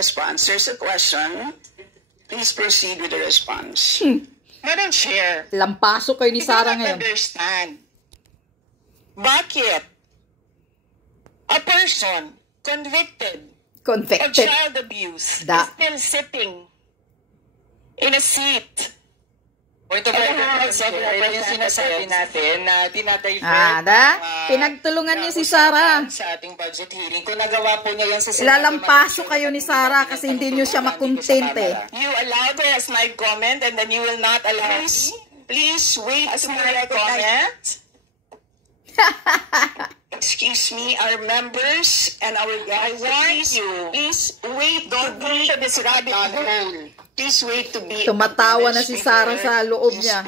response. There's a question. Please proceed with the response. Madam Chair, Lampaso kayo ni Sara ngayon. Understand. Bakit a person convicted of child abuse is still sitting in a seat? Point of order, ito yung sinasabi natin na dinadivert pinagtulungan niyo si Sara. Sa ating budget hearing. Kung nagawa po niya yan sa Ilalampaso kayo ni Sara kasi hindi niyo siya makontente. You allowed her as my comment and then you will not allow me? Please wait as my comment. Excuse me, our members and our guys. Please wait. Don't be this rabbit hole. Please wait to be. Tumatawa na si Sara sa loob niya.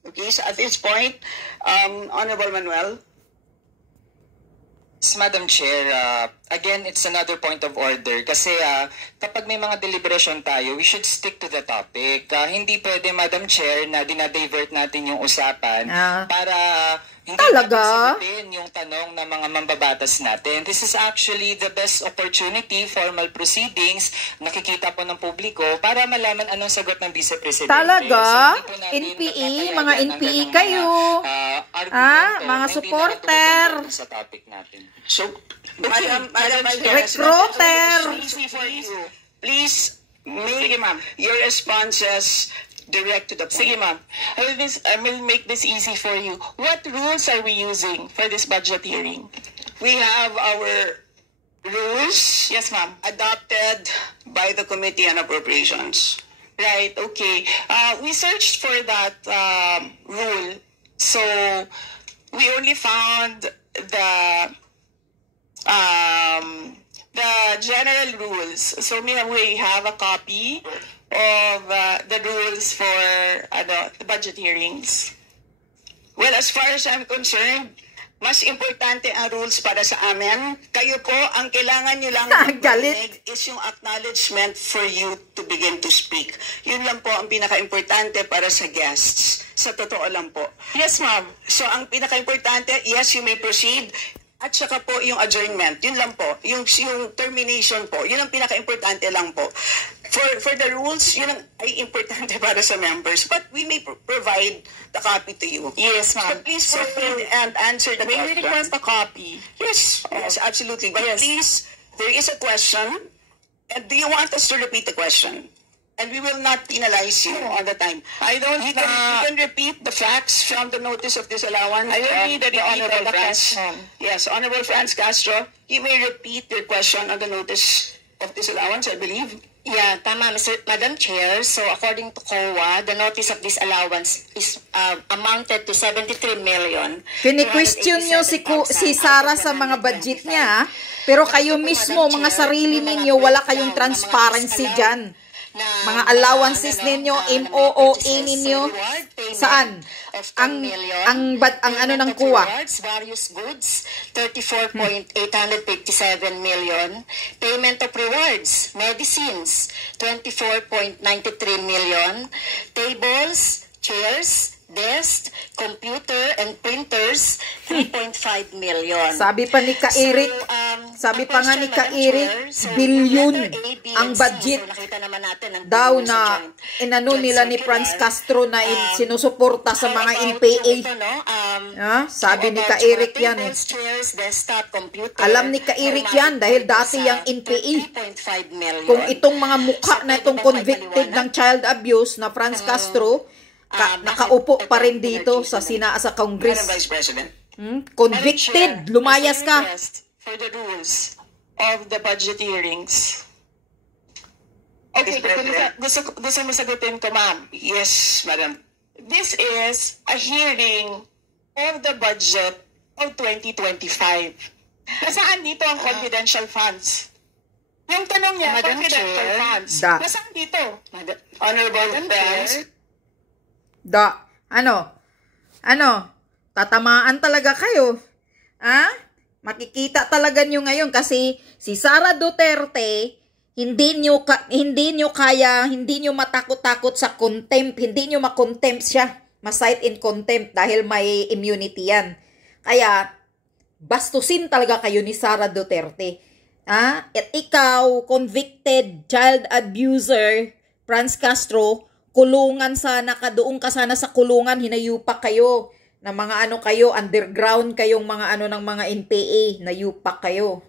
Okay, so at this point, Honorable Manuel. Madam Chair, again, it's another point of order kasi kapag may mga deliberation tayo, we should stick to the topic. Hindi pwede, Madam Chair, na dinadivert natin yung usapan para hindi natin sagutin yung tanong ng mga mambabatas natin. This is actually the best opportunity, formal proceedings, nakikita po ng publiko para malaman anong sagot ng Vice Presidente. Talaga? NPE? Mga NPE kayo? Mga supporter? Sa topic natin. So, Madam Recruiter! Please make your responses direct to the point. Sige, ma'am. I will make this easy for you. What rules are we using for this budget hearing? We have our rules. Yes, ma'am. Adopted by the Committee on Appropriations. Right, okay. We searched for that rule. So, we only found the general rules. So, we have a copy of the rules for the budget hearings. Well, as far as I'm concerned, mas importante ang rules para sa amin. Kayo po, ang kailangan nyo lang marinig is yung acknowledgement for you to begin to speak. Yun lang po ang pinaka-importante para sa guests. Sa totoo lang po. Yes, ma'am. So, ang pinaka-importante, yes, you may proceed. At saka po yung adjournment, yun lang po. Yung termination po, yun ang pinaka-importante lang po. For the rules, yun ang ay importante para sa members. But we may provide the copy to you. Yes, ma'am. So please proceed and answer the question. May we request a copy? Yes, absolutely. But please, there is a question. And do you want us to repeat the question? And we will not penalize you on the time. You can repeat the facts from the notice of disallowance. I will read the Honorable Franz. question. Yes, Honorable Franz Castro, you may repeat your question on the notice of disallowance, I believe. Yeah, tama, Madam Chair. So, according to COA, the notice of disallowance is amounted to 73 million. Kini-question nyo si Sara sa mga budget niya, pero kayo mismo, mga sarili ninyo, wala kayong transparency dyan. Mga allowances ninyo, MOOA ninyo, saan? Ang ano ng kuha? Various goods, 34.857 million. Payment of rewards, medicines, 24.93 million. Tables, chairs, desk, computer, and printers, 3.5 million. Sabi pa ni Ka-Eric, sabi pa nga ni Ka-Eric, billion ang budget daw na inano nila ni Franz Castro na sinusuporta sa mga NPA. Sabi ni Ka-Eric yan eh. Alam ni Ka-Eric yan dahil dati yung NPA. Kung itong mga mukha na itong convicted ng child abuse na Franz Castro, nakaupo pa rin dito sa Congress. Vice President. Convicted, lumayas ka. For the rules of the budget hearings. Okay, gusto mo sagutin ko, ma'am? Yes, madam. This is a hearing of the budget of 2025. Nasaan dito ang confidential funds? Yung tanong niya, confidential funds. Nasaan dito? Honorable Franz. Tatamaan talaga kayo. Makikita talaga nyo ngayon kasi si Sara Duterte, hindi nyo matakot-takot sa contempt, hindi nyo makontempt siya, ma-cite in contempt dahil may immunity yan. Kaya, bastusin talaga kayo ni Sara Duterte. At ikaw, convicted child abuser, Franz Castro, kulungan sana ka, doon ka sana sa kulungan, hinayupak kayo, na mga ano kayo, underground kayong mga ano ng mga NPA, nayupak kayo.